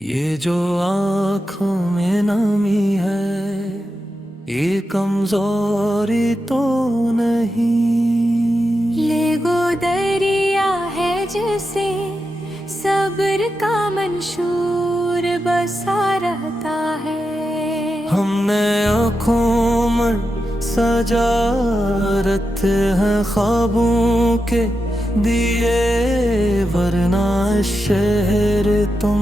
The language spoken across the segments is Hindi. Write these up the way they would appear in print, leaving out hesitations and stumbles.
ये जो आँखों में नमी है, ये कमजोरी तो नहीं। ये वो दरिया है जिसे सब्र का मंशूर बसा रहता है। हमने आँखों में सजा रखे हैं ख्वाबों के दिए, वरना शहर तुम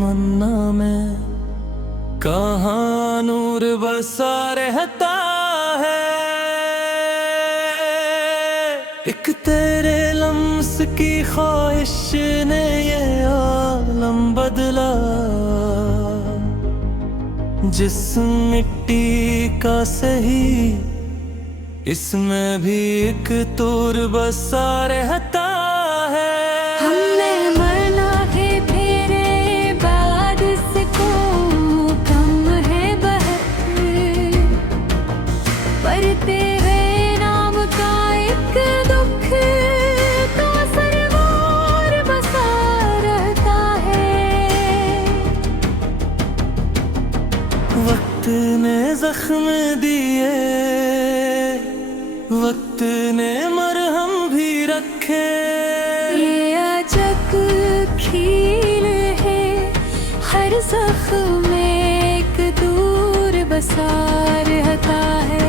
मन्ना में कहाँ नूर बसा रहता है। एक तेरे लम्स की ख्वाहिश ने ये आलम बदला, जिस मिट्टी का सही इसमें भी एक तूर बसा रहता है। हमने मरना है तेरे बाद इसको कम है बहर, पर तेरे नाम का एक दुख तो सरवार बसा रहता है। वक्त ने जख्म दिए, वक्त ने मरहम भी रखे। ये अजब खील है, हर जख्म में एक दूर बसा रहता है।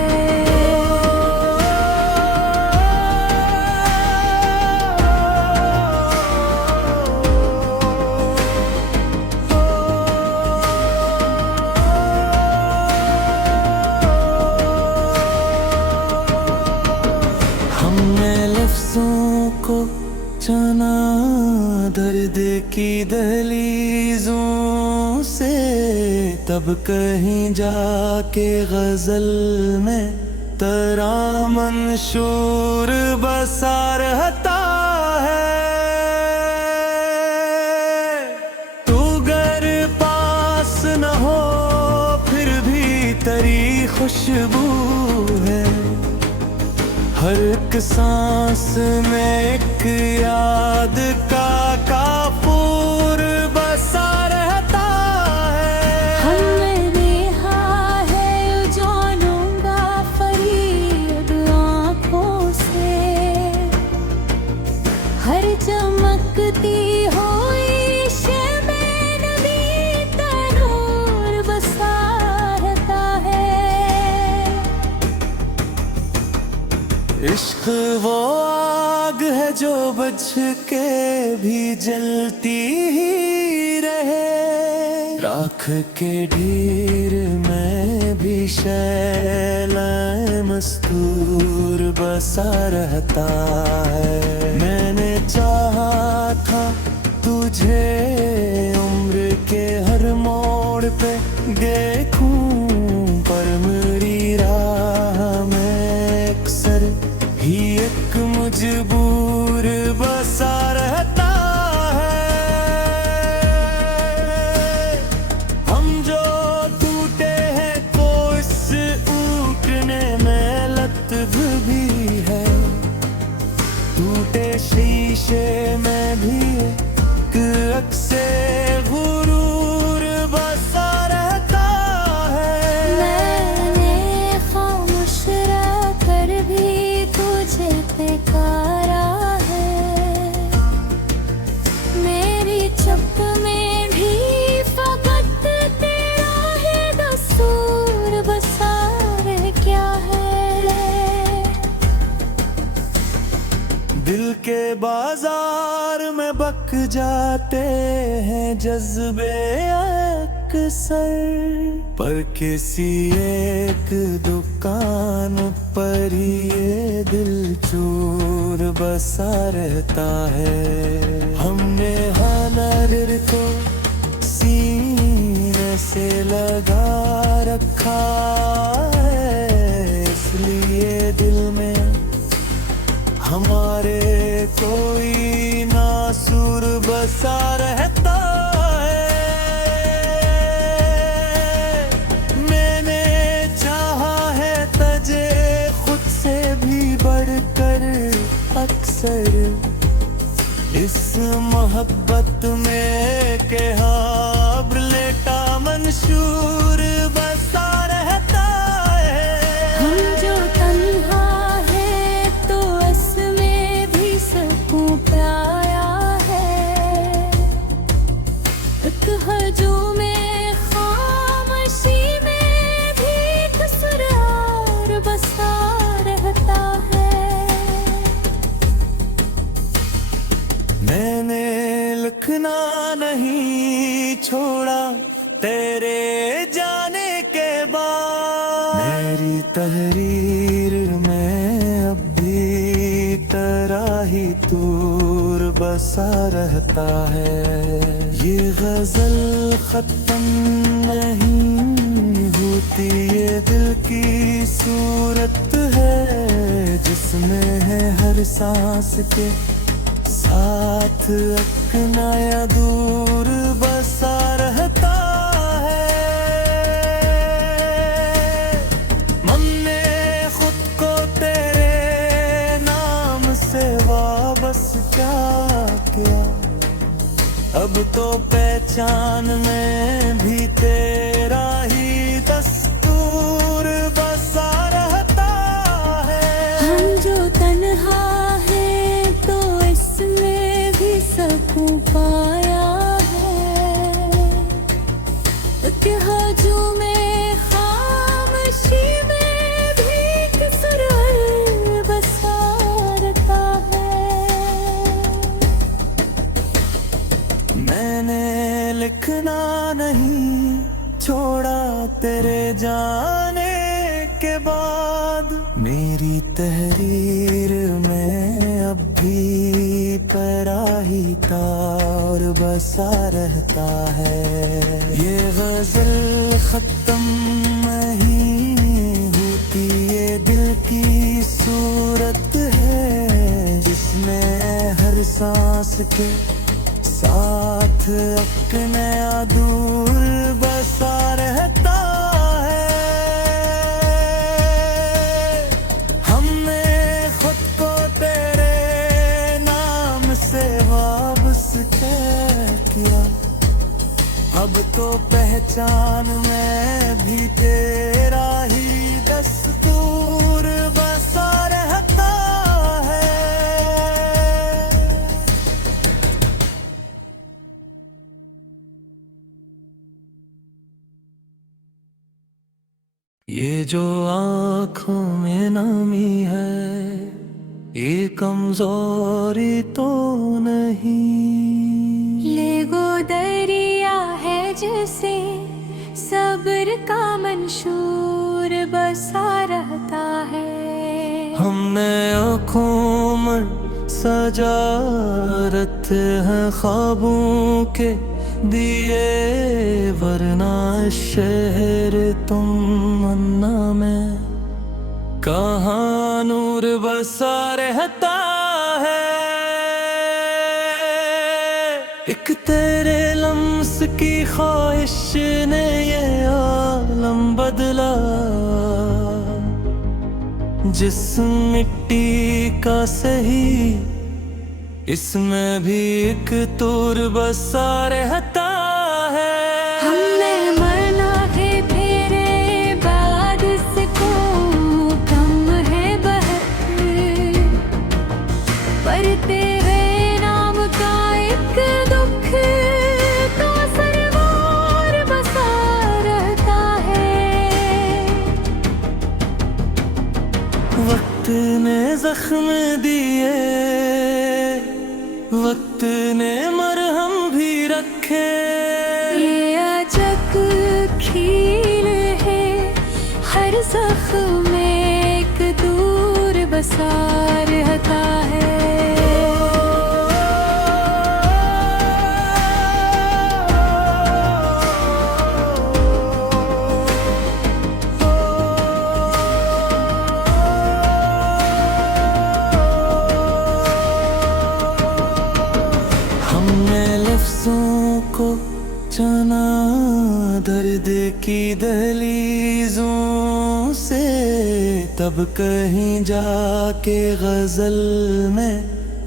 लफ्ज़ों को चना दर्द की दहलीजों से, तब कहीं जाके गजल में तेरा मंशूर बसा रहता है। तू गर पास न हो फिर भी तेरी खुशबू है, हर एक सांस में एक याद का काफूर बसा रहता है। हमने देखा है जानूंगा फरीद आँखों से, हर चमकती हुई शम्ए नबी तनूर बसा रहता है। इश्क वो आग है जो बुझ के भी जलती ही रहे, राख के ढेर में भी शैला मस्तूर बसा रहता है। मैंने चाहा था तुझे उम्र के हर मोड़ पे देखूं, पर मेरी राह में अक्सर ही एक मजबूर बसा रहता है। हम जो टूटे हैं तो इस टूटने में लत्फ भी है, टूटे शीशे में भी एक अक्से गुरूर बसा रहता है। मैंने खामोश रहकर भी तुझे पुकारा है, मेरी चुप में भी फकत तेरा है दस्तूर बसा रह क्या है। दिल के बाजार में बक जाते हैं जज्बे अक्सर, पर किसी एक दुकान पर ये दिल चूर बसा रहता है। हमने हनर को सीने से लगा रखा है, इसलिए दिल में हमारे कोई नासुर बसा रहता है। मैंने चाहा है तुझे खुद से भी बढ़कर अक्सर, इस मोहब्बत में के हाँ मंशूर बसा रहता है। हम जो तन्हा है तो इसमें भी सकून पाया है। एक हजूम में खामोशी में भी कसरार बसा रहता है। मैंने लिखना नहीं छोड़ा तेरे जाने के बाद। मेरी तहरीर में अब भी तेरा ही तूर बसा रहता है। ये गजल खत्म नहीं होती, ये दिल की सूरत है जिसमें है हर सांस के साथ एक नया दूर बसा रहता है। हमने खुद को तेरे नाम से वाबस क्या किया, अब तो पहचान में भी तेरा ही दस्तूर बसा रहता है। हम जो तन्हा है तो इसमें भी सकून पाया है। एक हजूम में खामोशी में भी कसरार बसा रहता है। मैंने लिखना नहीं छोड़ा तेरे जाने के बाद। मेरी तहरीर में अब भी तेरा ही तार बसा रहता है। ये गजल खत्म नहीं होती, ये दिल की सूरत है जिसमें हर सांस के साथ एक नया दूर बसा रहता है। हमने खुद को तेरे नाम से वापस किया, अब तो पहचान में भी तेरा ही दस्तूर बसा रहता है। ये जो आँखों में नमी है ये कमजोरी तो नहीं। ये गो दरिया है जिसे सब्र का मंशूर बसा रहता है। हमने आँखों में सजा रखते हैं ख्वाबों के दिए, वरना शहर तुम मन्ना में कहाँ नूर बसा रहता है। एक तेरे लम्स की ख्वाहिश ने ये आलम बदला, जिस मिट्टी का सही इसमें भी एक तूर बसा रहता है। हमने मरना है तेरे बाद इसको कम है बहर, पर तेरे नाम का एक दुख तो सरवार बसा रहता है। वक्त ने जख्म दिए, वक्त ने मरहम भी रखे। ये अजब खील है हर जख्म में एक दूर बसा रहता है। को चना दर्द की दहलीजों से, तब कहीं जाके गजल में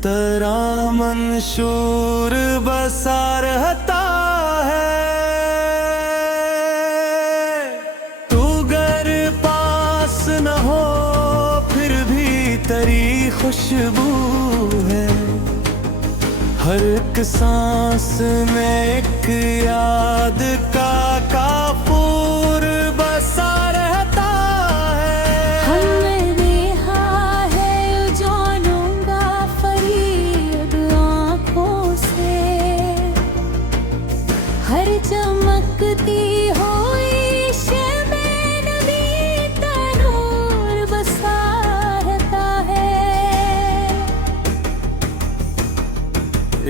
तेरा मंशूर बसा रहता है। खुशबू है, हर एक सांस में एक याद का काफूर बसा रहता है। हमने देखा है जानूंगा फरीद आँखों से, हर चमकती हुई शम्ए नबी तनूर बसा रहता है।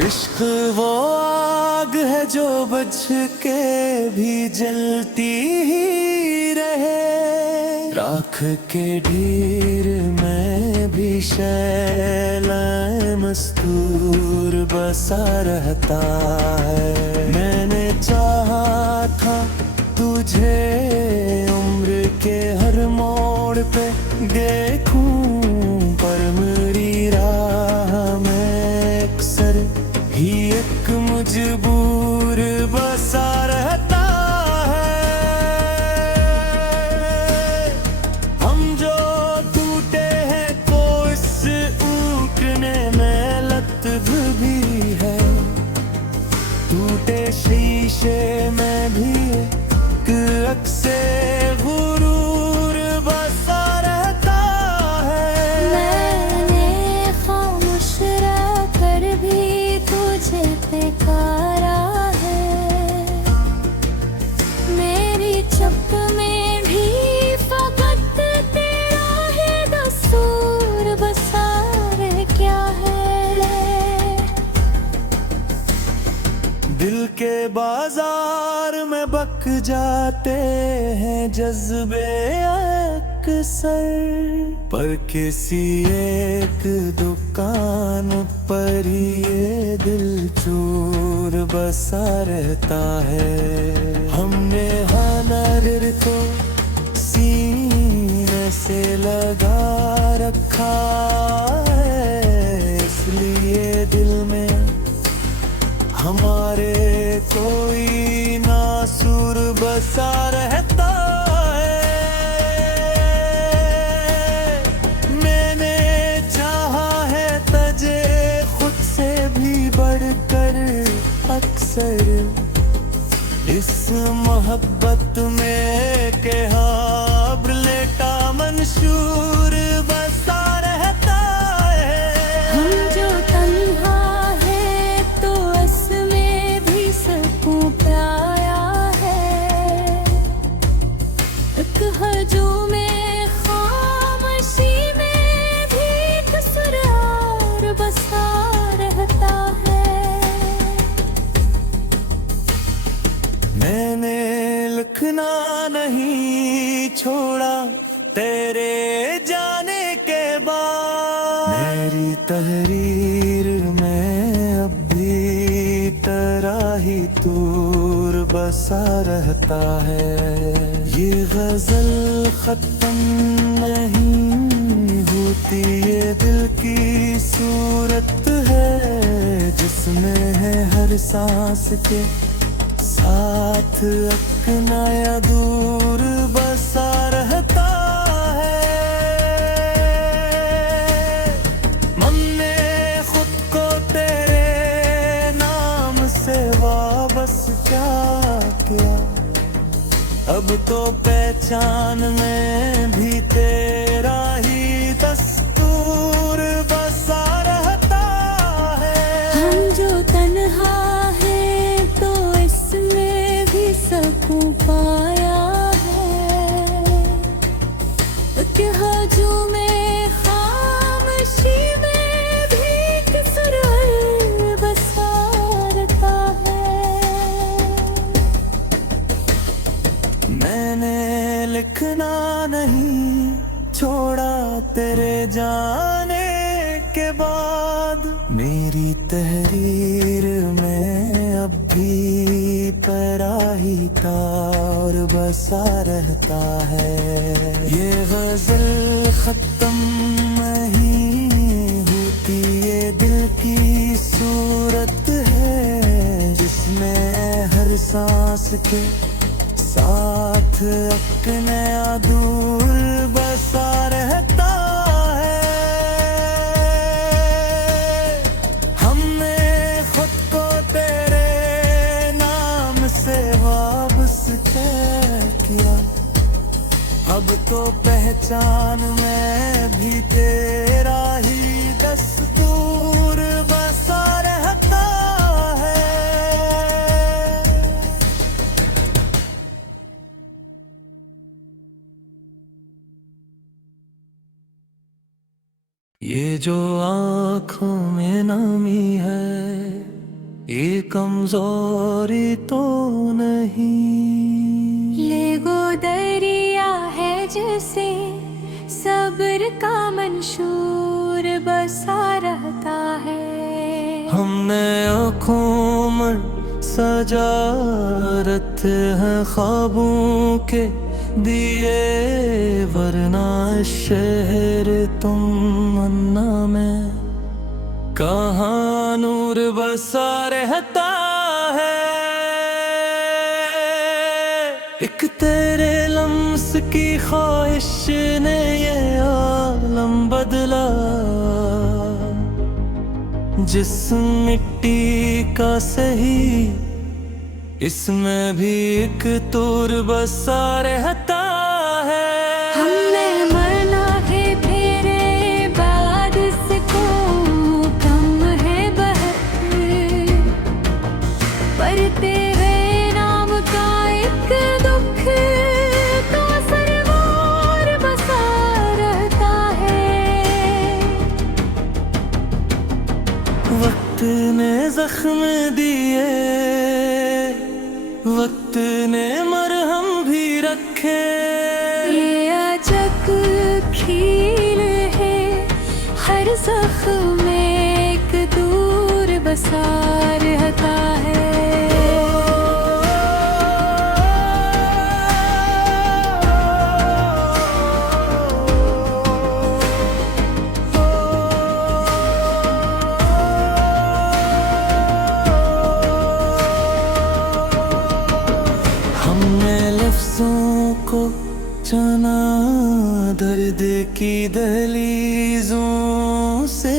इश्क वो आग है जो बुझ के भी जलती ही रहे, राख के ढेर में भी शैला मस्तूर बसा रहता है। मैंने चाहा था तुझे उम्र के हर मोड़ पे देखूं, पर मेरी राह में अक्सर ही एक मजबूर बसा रहता है। हम जो टूटे हैं तो इस टूटने में लत्फ भी है, टूटे शीशे में भी एक अक्से गुरूर बसा रहता है। मैंने खामोश रहकर भी तुझे पुकारा है, मेरी चुप में भी फकत तेरा ही दस्तूर बसा रह क्या है। दिल के बाजार में बक जाते हैं जज्बे अक्सर, पर किसी एक दुकान पर ये दिल चूर बसा रहता है। हमने हनर को सीने से लगा रखा है, इसलिए दिल में हमारे कोई नासुर बसा रहता है। मैंने चाहा है तुझे खुद से भी बढ़कर अक्सर, इस मोहब्बत में के हाब लेटा मंशूर बसा रहता है। हम जो तन्हा है तो इसमें भी सकूं पाया है, एक हजूम में खामोशी में भी एक सुरार बसा रहता है। मैंने लिखना नहीं छोड़ा तेरे जाने के बाद, मेरी तहरीर में अब भी तेरा ही तूर बसा रहता है। ये गजल खत्म नहीं होती, ये दिल की सूरत है जिसमें है हर सांस के साथ एक नया दूर बसा रहता है। हमने खुद को तेरे नाम से वाबस क्या किया, अब तो पहचान में भी तेरा ही दस्तूर बसा रहता है। हम जो तन्हा है तो इसमें भी सकूं पाया है, एक हजूम में खामोशी में भी एक सुरार बसा रहता है। मैंने लिखना नहीं छोड़ा तेरे जाने के बाद, मेरी तहरीर में अब भी तेरा ही तार बसा रहता है। ये गजल खत्म नहीं होती, ये दिल की सूरत है जिसमें हर सांस के साथ एक नया दूर बसा रहता है। किया। अब तो पहचान में भी तेरा ही दस्तूर बसा रहता है। ये जो आँखों में नमी है, ये कमजोरी तो नहीं। ये गो दरिया है जैसे सब्र का मंशूर बसा रहता है। हमने आँखों में सजा रखे हैं ख्वाबों के दिए, वरना शहर तुम मन्ना में कहाँ नूर बसा रहता है। एक तेरे लम्स की ख्वाहिश ने ये आलम बदला, जिस मिट्टी का सही इसमें भी एक तूर बसा रहता है। हमने मरना है तेरे बाद इसको कम है बहर, पर तेरे नाम का एक दुख तो सरवार बसा रहता है। वक्त ने जख्म दिए, वक्त ने मरहम भी रखे। ये अजब खील है, हर जख्म में एक दूर बसा रहता है। हमने लफ्जों को चुना दर्द की दहलीजों से,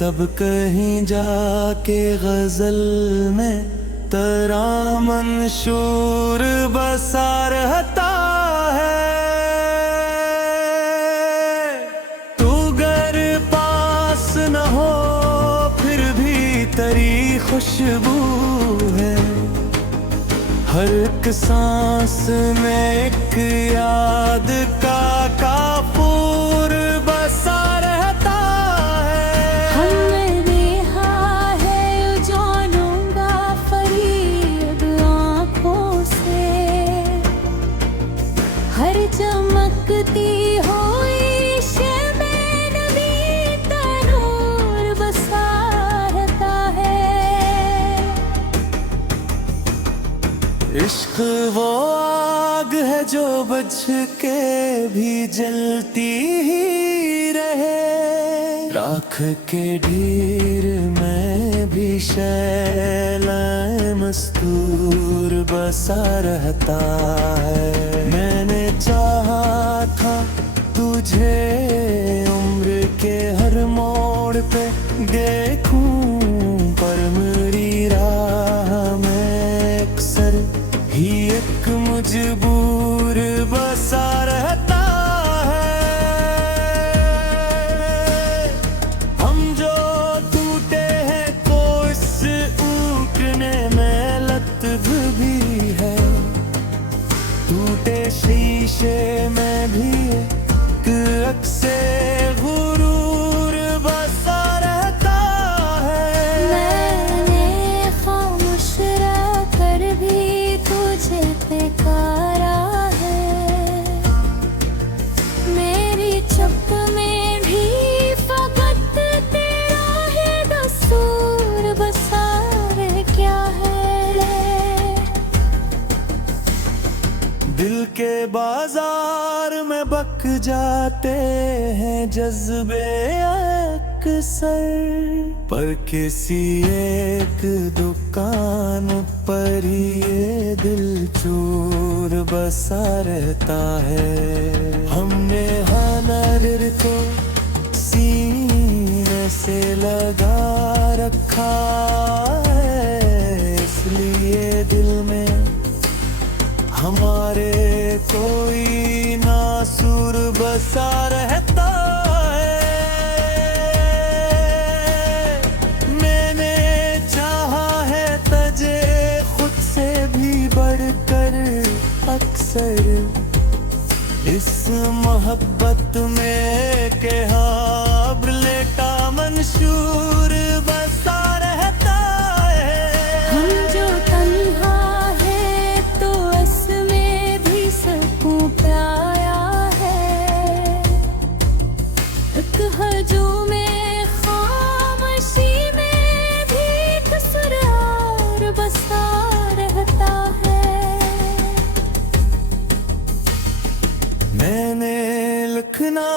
तब कहीं जाके गजल में तेरा मंशूर बसा रहता है। तू गर पास न हो फिर भी तेरी खुशबू है, हर एक सांस में एक याद का काफूर बसा रहता है। हमने देखा है जानूंगा फरीद आँखों से, हर चमकती हुई शब नबी तनूर बसा रहता है। इश्क वो आग है जो बुझ के भी जलती ही रहे, राख के ढेर में भी शैला मस्तूर बसा रहता है। मैंने चाहा था तुझे उम्र के हर मोड़ पे देखूं, पर मेरी राह में अक्सर ही एक मजबूर बसा रहता है। हम जो टूटे हैं तो इस टूटने में लत्फ भी है, टूटे शीशे में भी एक अक्से गुरूर बसा रहता है। मैंने खामोश रहकर भी तुझे पुकारा है, मेरी चुप में भी फकत तेरा है दस्तूर बसा रह क्या है। दिल के बाजार में बक जाते हैं जज्बे अक्सर, पर किसी एक दुकान पर ही ये दिल चूर बसा रहता है। हमने हनर को सीने से लगा रखा है, इसलिए दिल में हमारे कोई नासुर बसा रहता है। मैंने चाहा है तझे खुद से भी बढ़कर अक्सर, इस मोहब्बत में के हाब लेटा मंशूर बसा रहता है। हम जो तन्हा है तो इसमें भी सकूं प्याया है। एक हजूम में खामोशी में भी कसरार बसा रहता है। मैंने लिखना